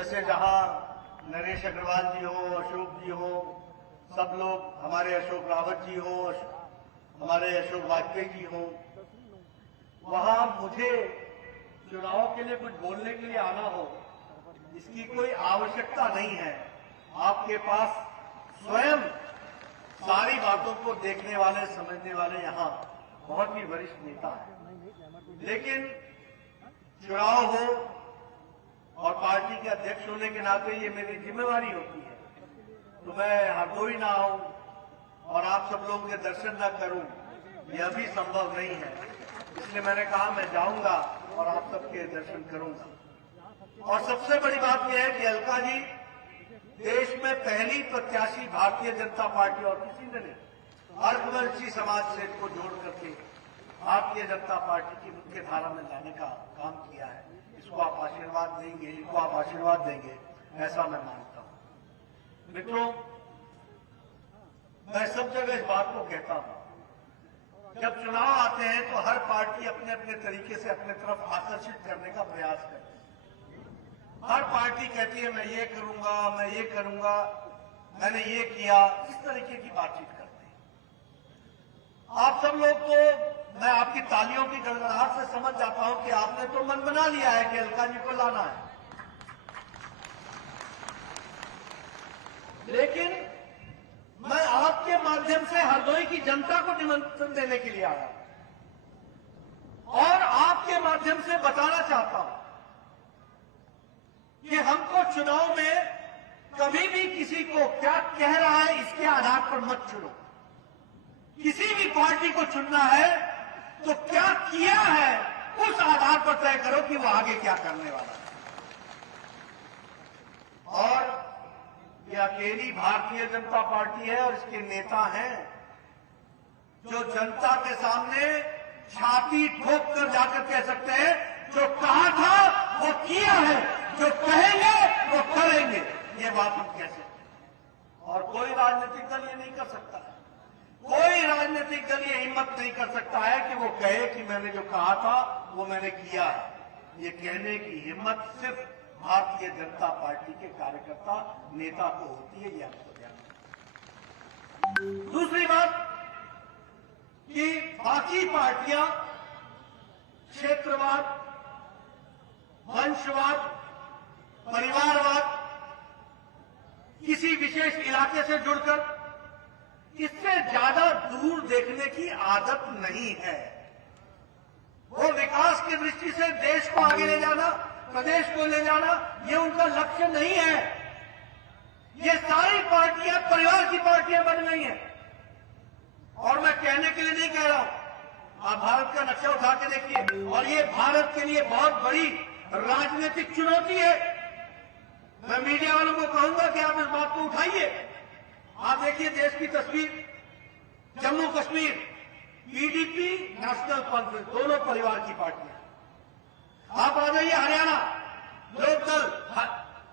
वैसे जहां नरेश अग्रवाल जी हो, अशोक जी हो, सब लोग, हमारे अशोक रावत जी हो, हमारे अशोक वाजपेयी जी हो, वहां मुझे चुनाव के लिए कुछ बोलने के लिए आना हो, इसकी कोई आवश्यकता नहीं है। आपके पास स्वयं सारी बातों को देखने वाले, समझने वाले यहाँ बहुत ही वरिष्ठ नेता हैं। लेकिन चुनाव हो और पार्टी के अध्यक्ष होने के नाते ये मेरी जिम्मेवारी होती है, तो मैं हरदोई ना आऊं और आप सब लोगों के दर्शन न करूं, यह भी संभव नहीं है। इसलिए मैंने कहा मैं जाऊंगा और आप सबके दर्शन करूंगा। और सबसे बड़ी बात यह है कि अलका जी देश में पहली प्रत्याशी भारतीय जनता पार्टी और किसी ने नहीं, अर्धवंशी समाज से को जोड़ करके भारतीय जनता पार्टी की मुख्य धारा में लाने का काम किया है। इसको आप आशीर्वाद देंगे, इनको आप आशीर्वाद देंगे, ऐसा मैं मानता हूं। मित्रों, मैं सब जगह इस बात को कहता हूं, जब चुनाव आते हैं तो हर पार्टी अपने अपने तरीके से अपने तरफ आकर्षित करने का प्रयास करती है। हर पार्टी कहती है मैं ये करूंगा, मैं ये करूंगा, मैंने ये किया, इस तरीके की बातचीत करते हैं। आप सब लोग को मैं आपकी तालियों की गड़गड़ाहट से समझ जाता हूं कि आपने तो मन बना लिया है कि अलका जी को लाना है, लेकिन मैं आपके माध्यम से हरदोई की जनता को निमंत्रण देने के लिए आया और आपके माध्यम से बताना चाहता हूं कि हमको चुनाव में कभी भी किसी को क्या कह रहा है इसके आधार पर मत चुनो। किसी भी पार्टी को चुनना है तो क्या किया है उस आधार पर तय करो कि वो आगे क्या करने वाला है। और ये अकेली भारतीय जनता पार्टी है और इसके नेता हैं जो जनता के सामने छाती ठोक कर जाकर कह सकते हैं जो कहा था वो किया है, जो कहेंगे वो करेंगे, ये बात हम कह सकते हैं। और कोई राजनीतिक दल ये नहीं कर सकता है, कोई राजनीतिक दल ये हिम्मत नहीं कर सकता है कि वो कहे कि मैंने जो कहा था वो मैंने किया है। ये कहने की हिम्मत सिर्फ भारतीय जनता पार्टी के कार्यकर्ता, नेता को होती है, ये आपको ध्यान रखना। दूसरी बात कि बाकी पार्टियां क्षेत्रवाद, वंशवाद, परिवारवाद, किसी विशेष इलाके से जुड़कर इससे ज्यादा दूर देखने की आदत नहीं है। वो विकास की दृष्टि से देश को आगे ले जाना, प्रदेश को ले जाना, ये उनका लक्ष्य नहीं है। ये सारी पार्टियां परिवार की पार्टियां बन गई हैं। और मैं कहने के लिए नहीं कह रहा हूं, आप भारत का नक्शा उठा के देखिए, और ये भारत के लिए बहुत बड़ी राजनीतिक चुनौती है। मैं मीडिया वालों को कहूंगा कि आप इस बात को उठाइए। आप देखिए देश की तस्वीर, Jammu Kashmir, PDP, national conference, दोनों परिवार की पार्टियां। आप आ जाइए हरियाणा, लोकदल,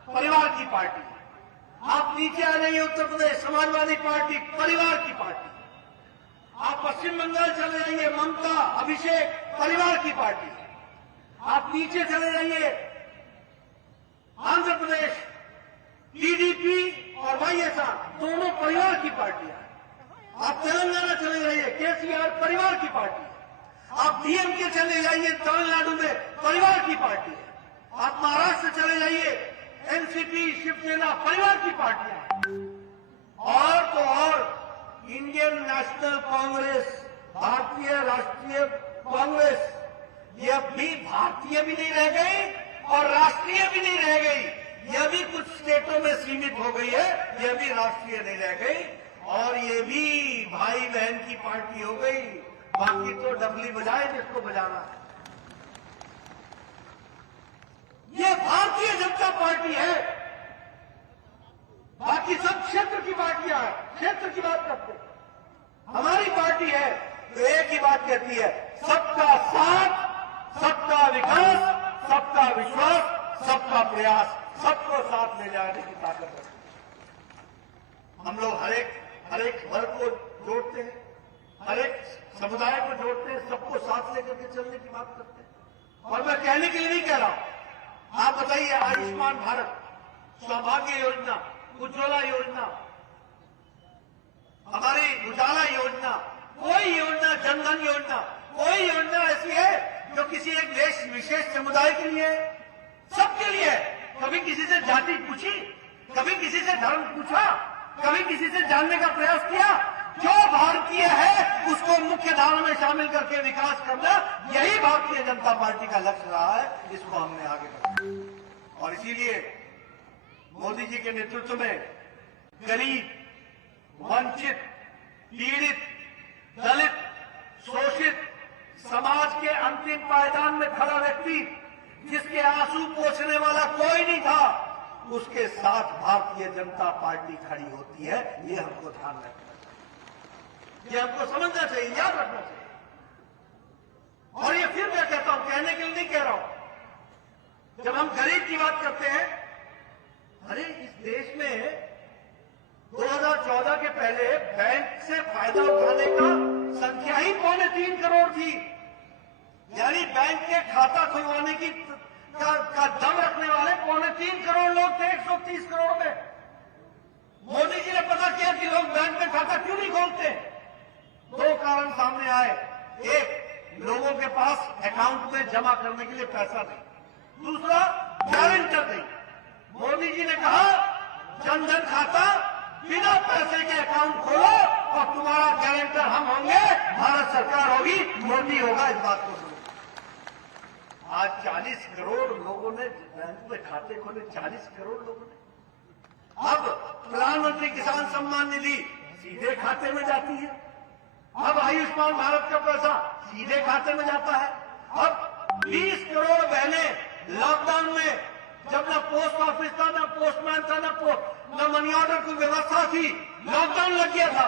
परिवार की पार्टी। आप नीचे आ जाइए उत्तर प्रदेश, समाजवादी पार्टी, परिवार की पार्टी। आप पश्चिम बंगाल चले जाइए, ममता, अभिषेक, परिवार की पार्टी। आप नीचे चले जाइए आंध्र प्रदेश, टीडीपी और वाईएसआर, दोनों परिवार की पार्टियां। आप तेलंगाना चले जाइए, केसीआर, परिवार की पार्टी। आप डीएमके चले जाइए तमिलनाडु में, परिवार की पार्टी है। आप महाराष्ट्र चले जाइए, एनसीपी, शिवसेना, परिवार की पार्टियां। और तो और इंडियन नेशनल कांग्रेस, भारतीय राष्ट्रीय कांग्रेस, ये अब भी भारतीय भी नहीं रह गई और राष्ट्रीय भी नहीं रह गई। यह भी कुछ स्टेटों में सीमित हो गई है, यह भी राष्ट्रीय नहीं रह गई और ये भी भाई बहन की पार्टी हो गई। बाकी तो डबली बजाए जिसको बजाना है। ये भारतीय जनता पार्टी है, बाकी सब क्षेत्र की पार्टियां हैं, क्षेत्र की बात करते हैं। हमारी पार्टी है तो एक ही बात कहती है, सबका साथ, सबका विकास, सबका विश्वास, सबका प्रयास, सबको साथ ले जाने की ताकत है। हम लोग हर एक वर्ग को जोड़ते हैं, हर एक समुदाय को जोड़ते हैं, सबको साथ लेकर के चलने की बात करते हैं। और मैं कहने के लिए नहीं कह रहा हूं, आप बताइए आयुष्मान भारत, सौभाग्य योजना, उज्ज्वला योजना, हमारी उजाला योजना, कोई योजना, जनधन योजना, कोई योजना ऐसी है जो किसी एक देश विशेष समुदाय के लिए है? सबके लिए है। कभी किसी से जाति पूछी, कभी किसी से धर्म पूछा, कभी किसी से जानने का प्रयास किया? जो भारतीय है उसको मुख्य धारा में शामिल करके विकास करना, यही भारतीय जनता पार्टी का लक्ष्य रहा है। इसको हमने आगे बढ़ाया और इसीलिए मोदी जी के नेतृत्व में गरीब, वंचित, पीड़ित, दलित, शोषित, समाज के अंतिम पायदान में खड़ा व्यक्ति, जिसके आंसू पोंछने वाला कोई नहीं था, उसके साथ भारतीय जनता पार्टी खड़ी होती है। ये हमको ध्यान रखना चाहिए, ये हमको समझना चाहिए, याद रखना चाहिए। और ये फिर मैं कहता हूं, कहने के लिए नहीं कह रहा हूं, जब हम गरीब की बात करते हैं, अरे इस देश में 2014 के पहले बैंक से फायदा उठाने का संख्या ही 2.25 करोड़ थी। यानी बैंक के खाता खुलवाने की का दम रखने वाले 2.25 करोड़ लोग थे 130 करोड़ में। मोदी जी ने पता किया कि लोग बैंक में खाता क्यों नहीं खोलते। दो कारण सामने आए, एक, लोगों के पास अकाउंट में जमा करने के लिए पैसा नहीं, दूसरा, गारंटर नहीं। मोदी जी ने कहा जनधन खाता बिना पैसे के अकाउंट खोलो और तुम्हारा गारंटर हम होंगे, भारत सरकार होगी, मोदी होगा। इस बात को सुनो। आज 40 करोड़ लोगों ने बैंक में खाते खोले, 40 करोड़ लोगों ने। अब प्रधानमंत्री किसान सम्मान निधि सीधे खाते में जाती है। अब आयुष्मान भारत का पैसा सीधे खाते में जाता है। अब 20 करोड़ बहनें लॉकडाउन में, जब न पोस्ट ऑफिस था, न पोस्टमैन था, न मनी ऑर्डर की व्यवस्था थी, लॉकडाउन लग गया था,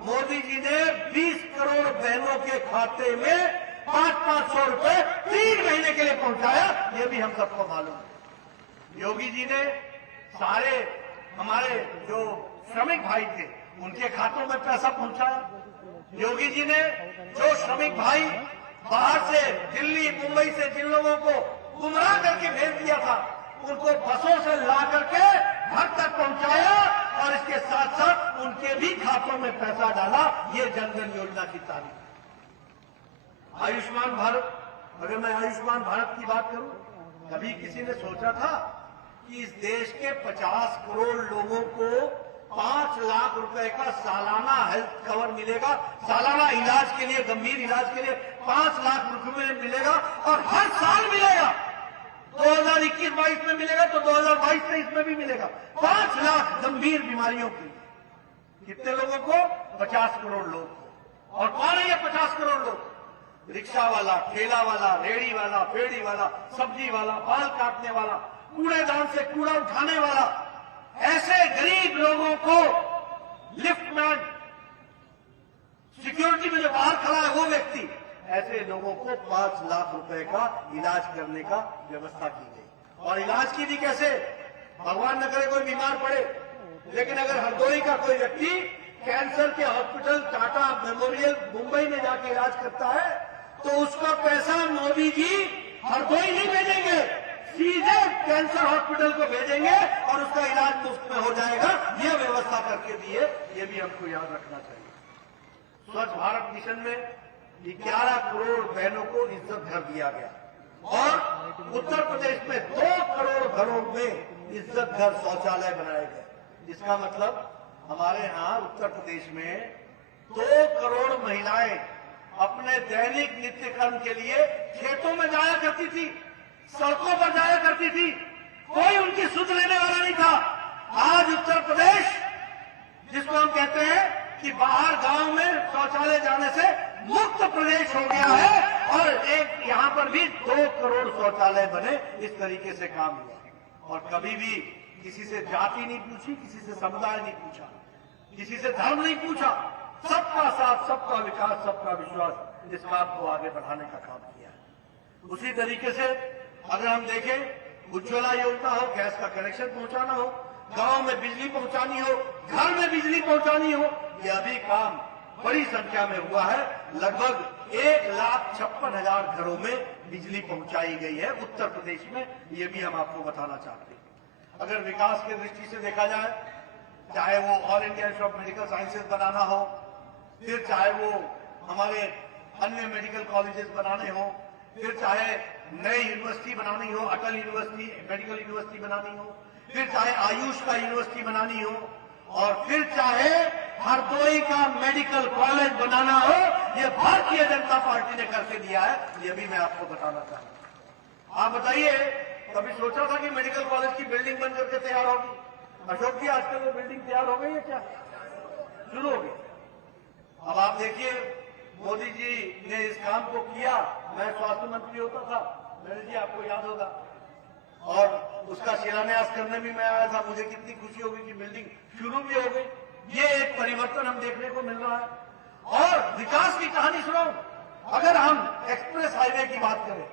मोदी जी ने 20 करोड़ बहनों के खाते में 500-500 रुपए 3 महीने के लिए पहुंचाया। ये भी हम सबको मालूम है। योगी जी ने सारे हमारे जो श्रमिक भाई थे उनके खातों में पैसा पहुंचाया। योगी जी ने जो श्रमिक भाई बाहर से, दिल्ली, मुंबई से जिन लोगों को गुमराह करके भेज दिया था, उनको बसों से ला करके घर तक पहुंचाया और इसके साथ साथ उनके भी खातों में पैसा डाला। ये जनधन योजना की तारीफ। आयुष्मान भारत, अगर मैं आयुष्मान भारत की बात करूं, कभी किसी ने सोचा था कि इस देश के 50 करोड़ लोगों को 5 लाख रुपए का सालाना हेल्थ कवर मिलेगा, सालाना इलाज के लिए, गंभीर इलाज के लिए 5 लाख रुपए मिलेगा और हर साल मिलेगा। 2021-22 में मिलेगा तो 2022-23 में भी मिलेगा। 5 लाख गंभीर बीमारियों की। कितने लोगों को? 50 करोड़ लोग को। और कौन है ये 50 करोड़ लोग? रिक्शा वाला, ठेला वाला, रेहड़ी वाला, फेड़ी वाला, सब्जी वाला, बाल काटने वाला, कूड़ेदान से कूड़ा उठाने वाला, ऐसे गरीब लोगों को लिफ्टमैन, सिक्योरिटी में जो बाहर खड़ा है वो व्यक्ति, ऐसे लोगों को 5 लाख रुपए का इलाज करने का व्यवस्था की गई। और इलाज की भी कैसे? भगवान न करे कोई बीमार पड़े, लेकिन अगर हरदोई का कोई व्यक्ति कैंसर के हॉस्पिटल टाटा मेमोरियल मुंबई में जाके इलाज करता है तो उसका पैसा मोदी जी हरदोई नहीं भेजेंगे, सीधे कैंसर हॉस्पिटल को भेजेंगे और उसका इलाज मुफ्त में हो जाएगा। यह व्यवस्था करके दी है, यह भी हमको याद रखना चाहिए। स्वच्छ भारत मिशन में 11 करोड़ बहनों को इज्जत घर दिया गया और उत्तर प्रदेश में 2 करोड़ घरों में इज्जत घर शौचालय बनाए गए। इसका मतलब हमारे यहाँ उत्तर प्रदेश में 2 करोड़ महिलाएं अपने दैनिक नित्य कर्म के लिए खेतों में जाया करती थी, सड़कों पर जाया करती थी, कोई उनकी सुध लेने वाला नहीं था। आज उत्तर प्रदेश, जिसको हम कहते हैं कि बाहर गांव में शौचालय जाने से मुक्त प्रदेश हो गया है और एक यहाँ पर भी 2 करोड़ शौचालय बने। इस तरीके से काम हुआ और कभी भी किसी से जाति नहीं पूछी, किसी से समुदाय नहीं पूछा, किसी से धर्म नहीं पूछा। सबका साथ, सबका विकास, सबका विश्वास, इस काम को आगे बढ़ाने का काम किया है। उसी तरीके से अगर हम देखें, उज्ज्वला योजना हो, गैस का कनेक्शन पहुंचाना हो, गांव में बिजली पहुंचानी हो, घर में बिजली पहुंचानी हो, यह भी काम बड़ी संख्या में हुआ है। लगभग 1,56,000 घरों में बिजली पहुंचाई गई है उत्तर प्रदेश में। ये भी हम आपको बताना चाहते हैं। अगर विकास की दृष्टि से देखा जाए, चाहे वो All India Institute of Medical Sciences बनाना हो, फिर चाहे वो हमारे अन्य मेडिकल कॉलेजेस बनाने हो, फिर चाहे नई यूनिवर्सिटी बनानी हो, अटल यूनिवर्सिटी मेडिकल यूनिवर्सिटी बनानी हो, फिर चाहे आयुष का यूनिवर्सिटी बनानी हो, और फिर चाहे हरदोई का मेडिकल कॉलेज बनाना हो, ये भारतीय जनता पार्टी ने करके दिया है। ये भी मैं आपको बताना चाहता हूं। आप बताइए, कभी सोचा था कि मेडिकल कॉलेज की बिल्डिंग बन करके तैयार होगी? अशोक जी, आजकल वो बिल्डिंग तैयार हो गई है क्या? शुरू हो गई। अब आप देखिए, मोदी जी ने इस काम को किया। मैं स्वास्थ्य मंत्री होता था, मेरे जी आपको याद होगा, और उसका शिलान्यास करने भी मैं आया था। मुझे कितनी खुशी होगी कि बिल्डिंग शुरू भी हो गई। ये एक परिवर्तन हम देखने को मिल रहा है। और विकास की कहानी सुनाऊं, अगर हम एक्सप्रेस हाईवे की बात करें,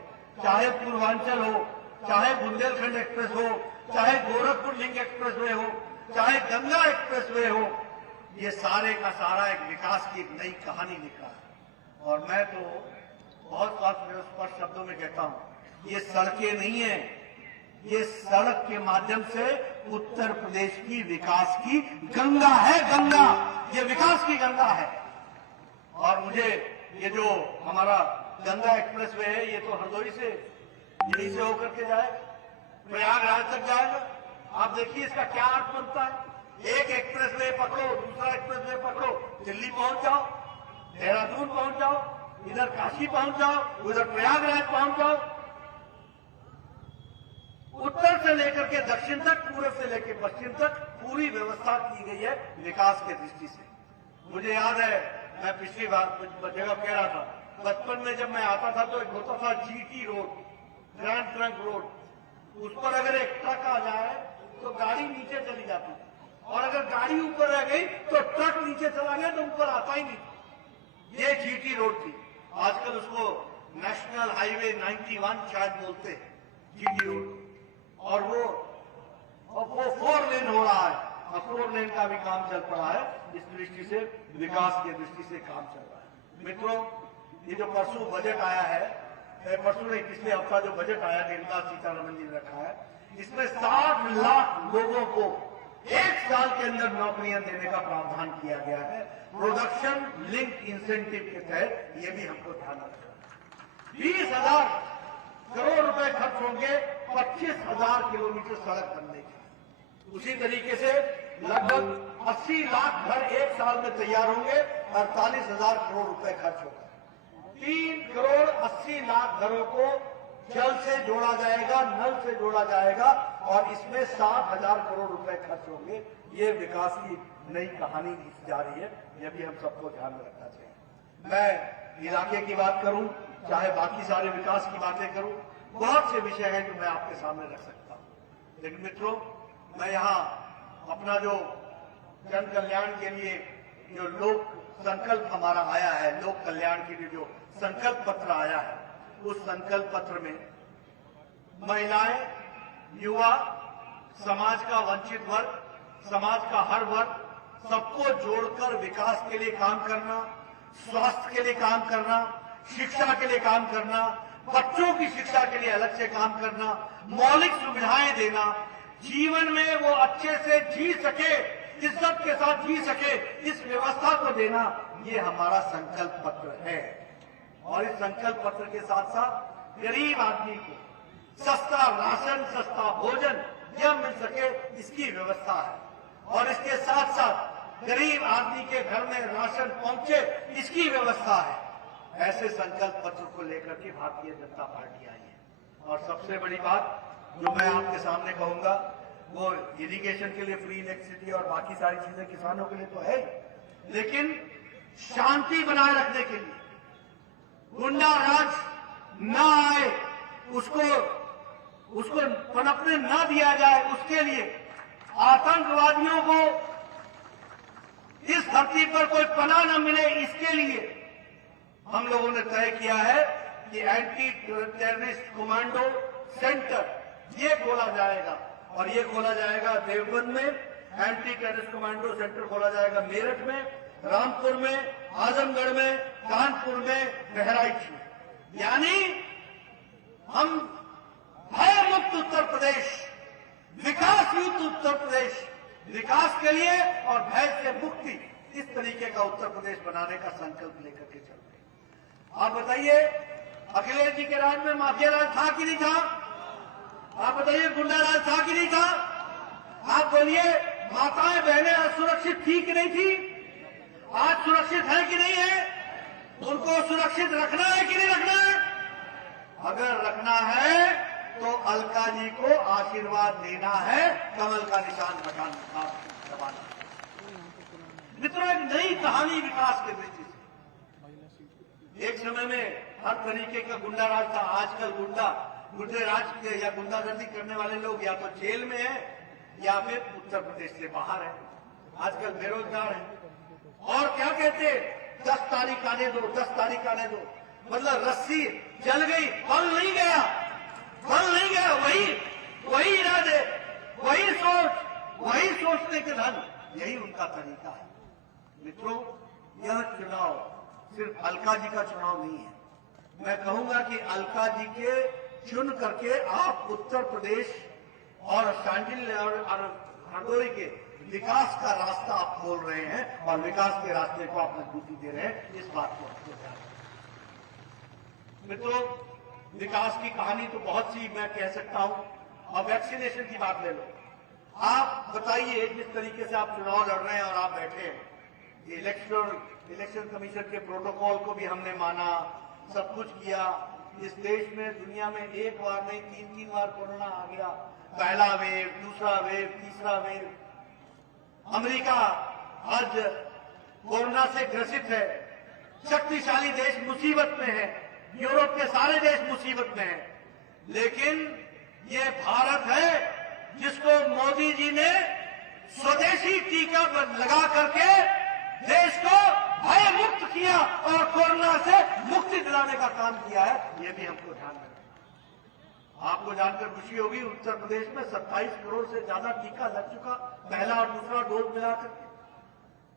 चाहे पूर्वांचल हो, चाहे बुंदेलखंड एक्सप्रेस हो, चाहे गोरखपुर लिंक एक्सप्रेसवे हो, चाहे गंगा एक्सप्रेसवे हो, ये सारे का सारा एक विकास की एक नई कहानी लिख रहा है। और मैं तो बहुत स्पष्ट शब्दों में कहता हूं, ये सड़कें नहीं है, ये सड़क के माध्यम से उत्तर प्रदेश की विकास की गंगा है। गंगा, ये विकास की गंगा है। और मुझे ये जो हमारा गंगा एक्सप्रेसवे है, ये तो हरदोई से यहीं से होकर के जाएगा, प्रयागराज तक जाएगा। आप देखिए इसका क्या अर्थ बनता है। एक एक्सप्रेसवे पकड़ो, दूसरा एक्सप्रेसवे पकड़ो, दिल्ली पहुंच जाओ, देहरादून पहुंच जाओ, इधर काशी पहुंच जाओ, उधर प्रयागराज पहुंच जाओ। उत्तर से लेकर के दक्षिण तक, पूर्व से लेकर पश्चिम तक पूरी व्यवस्था की गई है विकास के दृष्टि से। मुझे याद है, मैं पिछली बार जगह कह रहा था, बचपन में जब मैं आता था तो एक होता था GT road, grand trunk road. उस पर अगर एक ट्रक आ जाए तो गाड़ी नीचे चली जाती, और अगर गाड़ी ऊपर रह गई तो ट्रक नीचे चला गया तो ऊपर आता ही नहीं। ये जीटी रोड थी। आजकल उसको नेशनल हाईवे 91 शायद बोलते हैं, जीटी रोड। और वो 4 लेन हो रहा है, और 4 लेन का भी काम चल पड़ा है। इस दृष्टि से, विकास की दृष्टि से काम चल रहा है। मित्रों, ये जो परसों बजट आया है, परसों नहीं, पिछले हफ्ता जो बजट आया, निर्मला सीतारमण जी ने रखा है, इसमें 60 लाख लोगों को 1 साल के अंदर नौकरियां देने का प्रावधान किया गया है, प्रोडक्शन लिंक इंसेंटिव के तहत। ये भी हमको ध्यान रखना है। 20,000 करोड़ रुपए खर्च होंगे 25,000 किलोमीटर सड़क बनने की। उसी तरीके से लगभग 80 लाख घर 1 साल में तैयार होंगे, 48,000 करोड़ रुपए खर्च होगा। 3 करोड़ 80 लाख घरों को जल से जोड़ा जाएगा, नल से जोड़ा जाएगा, और इसमें 60,000 करोड़ रुपए खर्च होंगे। ये विकास की नई कहानी जा रही है। यह भी हम सबको ध्यान में रखना चाहिए। मैं इलाके की बात करूं, चाहे बाकी सारे विकास की बातें करूं, बहुत से विषय हैं जो मैं आपके सामने रख सकता हूं। लेकिन मित्रों, मैं यहां अपना जो जन कल्याण के लिए जो लोक संकल्प हमारा आया है, लोक कल्याण के लिए जो संकल्प पत्र आया है, उस संकल्प पत्र में महिलाएं, युवा, समाज का वंचित वर्ग, समाज का हर वर्ग, सबको जोड़कर विकास के लिए काम करना, स्वास्थ्य के लिए काम करना, शिक्षा के लिए काम करना, बच्चों की शिक्षा के लिए अलग से काम करना, मौलिक सुविधाएं देना, जीवन में वो अच्छे से जी सके, इज्जत के साथ जी सके, इस व्यवस्था को देना, ये हमारा संकल्प पत्र है। और इस संकल्प पत्र के साथ साथ गरीब आदमी को सस्ता राशन, सस्ता भोजन यह मिल सके, इसकी व्यवस्था है। और इसके साथ साथ गरीब आदमी के घर में राशन पहुंचे, इसकी व्यवस्था है। ऐसे संकल्प पत्र को लेकर के भारतीय जनता पार्टी आई है। और सबसे बड़ी बात जो मैं आपके सामने कहूंगा, वो इरिगेशन के लिए फ्री इलेक्ट्रिसिटी और बाकी सारी चीजें किसानों के लिए तो है, लेकिन शांति बनाए रखने के लिए, गुंडा राज न आए, उसको पनपने न दिया जाए, उसके लिए, आतंकवादियों को इस धरती पर कोई पनाह न मिले, इसके लिए हम लोगों ने तय किया है कि एंटी टेररिस्ट कमांडो सेंटर ये खोला जाएगा। और ये खोला जाएगा देवबंद में, एंटी टेररिस्ट कमांडो सेंटर खोला जाएगा मेरठ में, रामपुर में, आजमगढ़ में, कानपुर में, बहराइच में। यानी हम भय मुक्त उत्तर प्रदेश, विकास उत्तर प्रदेश विकास के लिए और भय से मुक्ति, इस तरीके का उत्तर प्रदेश बनाने का संकल्प लेकर के चल रहे हैं। आप बताइए, अखिलेश जी के राज में माफिया राज था कि नहीं था? आप बताइए, गुंडा राज था कि नहीं था? आप बोलिए, माताएं बहनें असुरक्षित थी कि नहीं थी? आज सुरक्षित है कि नहीं है? उनको सुरक्षित रखना है कि नहीं रखना है? अगर रखना है तो अलका जी को आशीर्वाद देना है, कमल का निशान दबाना। मित्रों, एक नई कहानी विकास की दृष्टि से। एक समय में हर तरीके का गुंडा राज था। आजकल गुंडे राज के या गुंडागर्दी करने वाले लोग या तो जेल में है या फिर उत्तर प्रदेश से बाहर है। आजकल बेरोजगार है। और क्या कहते, 10 तारीख आने दो, 10 तारीख आने दो। मतलब रस्सी जल गई, बल नहीं गया, बल नहीं गया। वही इरादे, वही सोच, वही सोचने के धन, यही उनका तरीका है। मित्रों, यह चुनाव सिर्फ अलका जी का चुनाव नहीं है। मैं कहूंगा कि अलका जी के चुन करके आप उत्तर प्रदेश और शांडिल और हरदोई के विकास का रास्ता आप खोल रहे हैं और विकास के रास्ते को आप मजबूती दे रहे हैं। इस बात को आपको ध्यान रखना। मित्रों, विकास की कहानी तो बहुत सी मैं कह सकता हूं। और वैक्सीनेशन की बात ले लो। आप बताइए, जिस तरीके से आप चुनाव लड़ रहे हैं और आप बैठे हैं, इलेक्शन कमीशन के प्रोटोकॉल को भी हमने माना, सब कुछ किया। इस देश में, दुनिया में एक बार नहीं 3 बार कोरोना आ गया। पहला वेव, दूसरा वेव, तीसरा वेव। अमेरिका आज कोरोना से ग्रसित है। शक्तिशाली देश मुसीबत में है। यूरोप के सारे देश मुसीबत में हैं। लेकिन ये भारत है जिसको मोदी जी ने स्वदेशी टीका लगा करके देश को भय मुक्त किया और कोरोना से मुक्ति दिलाने का काम किया है। ये भी हमको ध्यान रखना। आपको जानकर खुशी होगी, उत्तर प्रदेश में 27 करोड़ से ज्यादा टीका लग चुका, पहला और दूसरा डोज मिलाकर।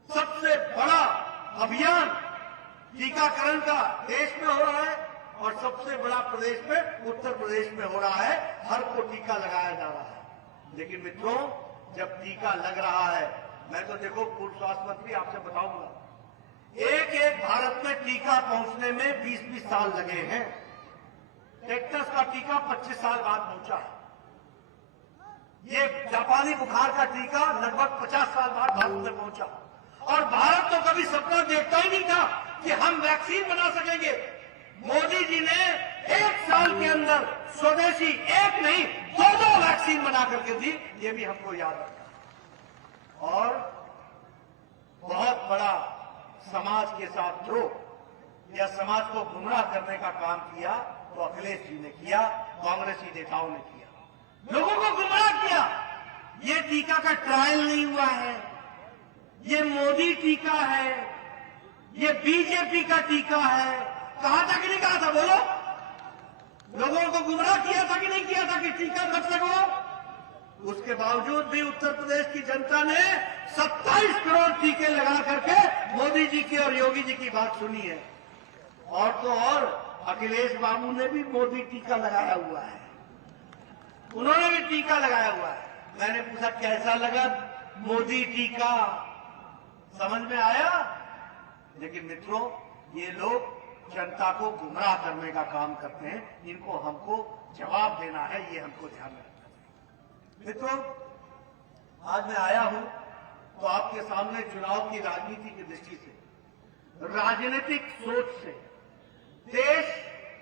सबसे बड़ा अभियान टीकाकरण का देश में हो रहा है और सबसे बड़ा प्रदेश में, उत्तर प्रदेश में हो रहा है। हर को टीका लगाया जा रहा है। लेकिन मित्रों, जब टीका लग रहा है, मैं तो देखो पूर्व स्वास्थ्य मंत्री आपसे बताऊंगा, एक भारत में टीका पहुंचने में 20-20 साल लगे हैं। टेक्टस का टीका 25 साल बाद पहुंचा है। ये जापानी बुखार का टीका लगभग 50 साल बाद भारत में पहुंचा। और भारत तो कभी सपना देखता ही नहीं था कि हम वैक्सीन बना सकेंगे। मोदी जी ने 1 साल के अंदर स्वदेशी एक नहीं 2 वैक्सीन बना करके दी। ये भी हमको याद रखना। और बहुत बड़ा समाज के साथ द्रोह या समाज को गुमराह करने का काम किया तो अखिलेश जी ने किया, कांग्रेसी नेताओं ने किया, लोगों को गुमराह किया। ये टीका का ट्रायल नहीं हुआ है, ये मोदी टीका है, ये बीजेपी का टीका है। कहा था कि नहीं कहा था? बोलो। लोगों को गुमराह किया था कि नहीं किया था कि टीका मत लगो? उसके बावजूद भी उत्तर प्रदेश की जनता ने 27 करोड़ टीके लगा करके मोदी जी की और योगी जी की बात सुनी है। और तो और अखिलेश बाबू ने भी मोदी टीका लगाया हुआ है, उन्होंने भी टीका लगाया हुआ है। मैंने पूछा कैसा लगा मोदी टीका, समझ में आया? लेकिन मित्रों, ये लोग जनता को गुमराह करने का काम करते हैं। इनको हमको जवाब देना है, ये हमको ध्यान रखना है। मित्रों, आज मैं आया हूं तो आपके सामने चुनाव की राजनीति की दृष्टि से, राजनीतिक सोच से देश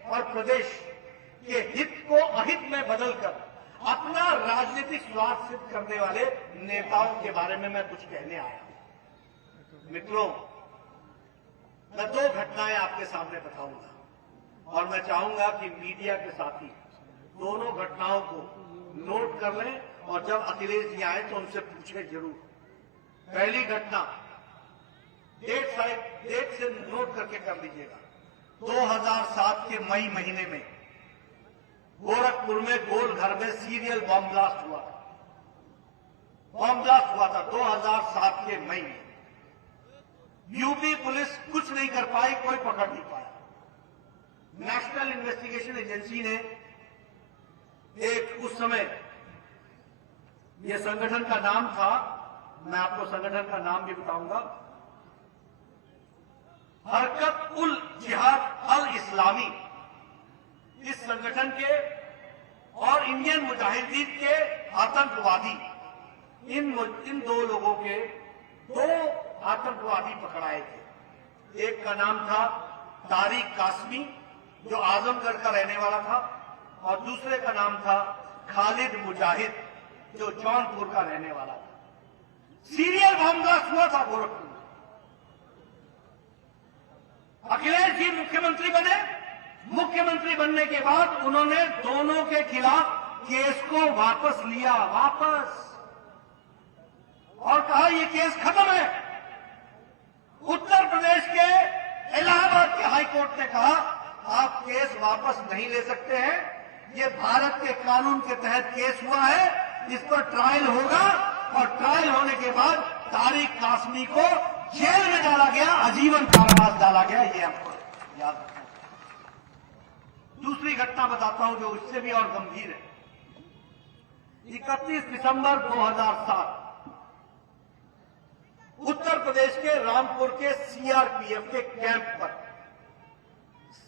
और प्रदेश के हित को अहित में बदलकर अपना राजनीतिक स्वार्थ सिद्ध करने वाले नेताओं के बारे में मैं कुछ कहने आया हूं। मित्रों, मैं 2 घटनाएं आपके सामने बताऊंगा और मैं चाहूंगा कि मीडिया के साथी दोनों घटनाओं को नोट कर लें और जब अखिलेश जी आए तो उनसे पूछें जरूर। पहली घटना, डेट से नोट करके कर लीजिएगा। 2007 के मई महीने में गोरखपुर में गोल घर में सीरियल बम ब्लास्ट हुआ था। बम ब्लास्ट हुआ था 2007 के मई में। यूपी पुलिस कुछ नहीं कर पाई, कोई पकड़ नहीं पाया। नेशनल इन्वेस्टिगेशन एजेंसी ने एक उस समय ये संगठन का नाम था, मैं आपको संगठन का नाम भी बताऊंगा, हरकत उल जिहाद अल इस्लामी। इस संगठन के और इंडियन मुजाहिदीन के आतंकवादी, इन दो लोगों के दो आतंकवादी पकड़ाए थे। एक का नाम था तारिक कासमी, जो आजमगढ़ का रहने वाला था, और दूसरे का नाम था खालिद मुजाहिद, जो जौनपुर का रहने वाला था। सीरियल बम ब्लास्ट हुआ था गोरखपुर में। अखिलेश जी मुख्यमंत्री बने। मुख्यमंत्री बनने के बाद उन्होंने दोनों के खिलाफ केस को वापस लिया, और कहा यह केस खत्म है। उत्तर प्रदेश के इलाहाबाद के हाई कोर्ट ने कहा आप केस वापस नहीं ले सकते हैं, ये भारत के कानून के तहत केस हुआ है, इस पर ट्रायल होगा, और ट्रायल होने के बाद तारिक कासमी को जेल में डाला गया, आजीवन कारावास डाला गया। ये आपको याद रखना। दूसरी घटना बताता हूं जो इससे भी और गंभीर है। 31 दिसंबर 2007 उत्तर प्रदेश के रामपुर के सीआरपीएफ के कैंप पर,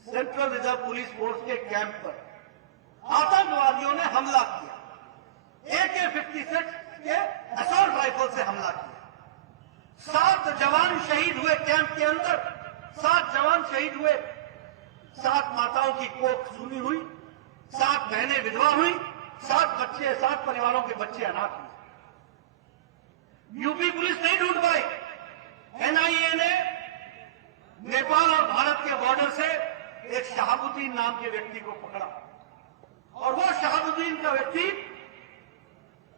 सेंट्रल रिजर्व पुलिस फोर्स के कैंप पर आतंकवादियों ने हमला किया। AK-56 के असॉल्ट राइफल से हमला किया। 7 जवान शहीद हुए कैंप के अंदर, 7 जवान शहीद हुए। 7 माताओं की कोख सूनी हुई, 7 बहनें विधवा हुई, 7 परिवारों के बच्चे अनाथ हुए। यूपी पुलिस नहीं ढूंढ पाई। NIA ने नेपाल और भारत के बॉर्डर से एक शहाबुद्दीन नाम के व्यक्ति को पकड़ा, और वो शहाबुद्दीन का व्यक्ति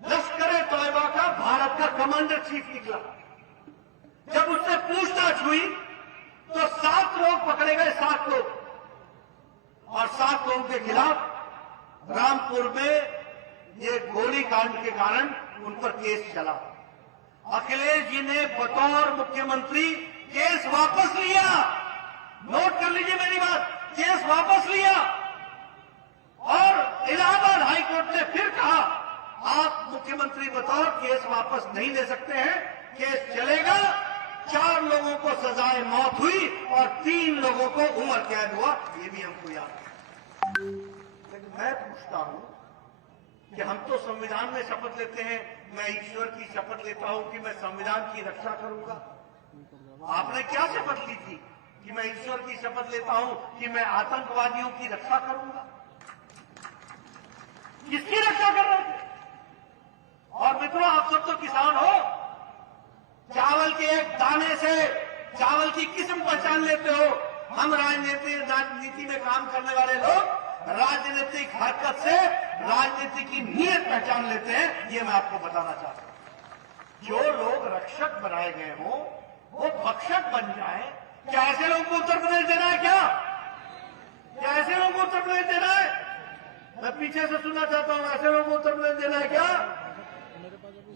लश्कर-ए-तौयबा का भारत का कमांडर चीफ निकला। जब उससे पूछताछ हुई तो 7 लोग पकड़े गए, 7 लोग, और 7 लोगों के खिलाफ रामपुर में ये गोलीकांड के कारण उन पर केस चला। अखिलेश जी ने बतौर मुख्यमंत्री केस वापस लिया। नोट कर लीजिए मेरी बात, केस वापस लिया, और इलाहाबाद हाई कोर्ट ने फिर कहा आप मुख्यमंत्री बतौर केस वापस नहीं ले सकते हैं, केस चलेगा। 4 लोगों को सजाए मौत हुई और 3 लोगों को उम्र कैद हुआ, ये भी हमको याद है। लेकिन मैं पूछता हूं कि हम तो संविधान में शपथ लेते हैं, मैं ईश्वर की शपथ लेता हूं कि मैं संविधान की रक्षा करूंगा। आपने क्या शपथ ली थी कि मैं ईश्वर की शपथ लेता हूं कि मैं आतंकवादियों की रक्षा करूंगा? किसकी रक्षा कर रहे थे? और मित्रों, आप सब तो किसान हो, चावल के एक दाने से चावल की किस्म पहचान लेते हो। हम राजनीति में काम करने वाले लोग राजनीतिक हरकत से राजनीति की नीयत पहचान लेते हैं, ये मैं आपको बताना चाहता हूं। जो लोग रक्षक बनाए गए हों वो भक्षक बन जाए। क्या ऐसे लोगों को उत्तर प्रदेश देना है? क्या ऐसे लोगों को उत्तर प्रदेश देना है? मैं पीछे से सुनना चाहता हूं, ऐसे लोगों को उत्तर प्रदेश देना है क्या?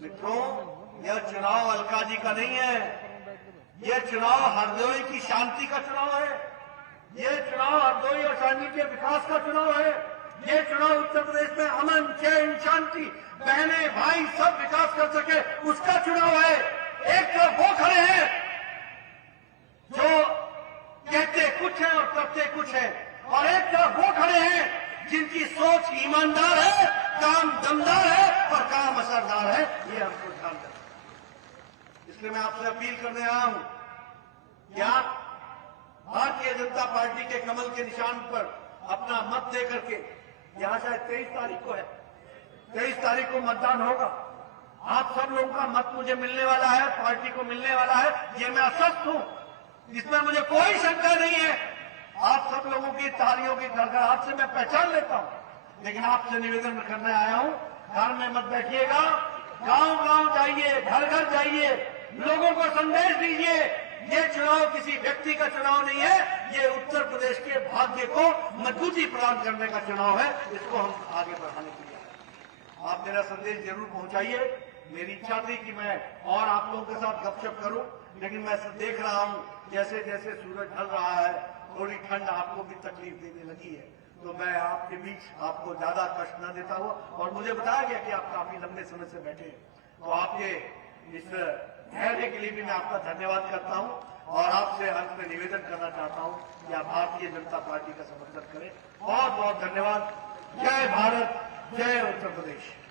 मित्रों, यह चुनाव अलका जी का नहीं है, यह चुनाव हरदोई की शांति का चुनाव है। यह चुनाव हरदोई और शांति के विकास का चुनाव है। यह चुनाव उत्तर प्रदेश में अमन, चैन, शांति, बहनें भाई सब विकास कर सके, उसका चुनाव है। एक तरफ वो खड़े हैं जो कहते कुछ है और करते कुछ है, और एक तरफ वो खड़े हैं जिनकी सोच ईमानदार है, काम दमदार है और काम असरदार है। ये हमको ध्यान रखना। इसलिए मैं आपसे अपील करने आया हूं कि आप भारतीय जनता पार्टी के कमल के निशान पर अपना मत दे करके, यहां शायद 23 तारीख को है, 23 तारीख को मतदान होगा। आप सब लोगों का मत मुझे मिलने वाला है, पार्टी को मिलने वाला है, ये मैं आश्वस्त हूं, इसमें मुझे कोई शंका नहीं है। आप सब लोगों की तालियों की गड़गड़ाहट से मैं पहचान लेता हूं, लेकिन आपसे निवेदन करने आया हूं, घर में मत बैठिएगा, गांव-गांव जाइए, घर-घर जाइए, लोगों को संदेश दीजिए। ये चुनाव किसी व्यक्ति का चुनाव नहीं है, ये उत्तर प्रदेश के भाग्य को मजबूती प्रदान करने का चुनाव है। इसको हम आगे बढ़ाने के लिए आप मेरा संदेश जरूर पहुंचाइए। मेरी इच्छा थी कि मैं और आप लोगों के साथ गपशप करूं, लेकिन मैं देख रहा हूं जैसे जैसे सूरज ढल रहा है, थोड़ी ठंड आपको भी तकलीफ देने लगी है। तो मैं आपके बीच आपको ज्यादा कष्ट न देता हुआ, और मुझे बताया गया कि आप काफी लंबे समय से बैठे हैं, तो आपके इस धैर्य के लिए भी मैं आपका धन्यवाद करता हूं और आपसे अंत में निवेदन करना चाहता हूं कि आप भारतीय जनता पार्टी का समर्थन करें। बहुत बहुत धन्यवाद। जय भारत, जय उत्तर प्रदेश।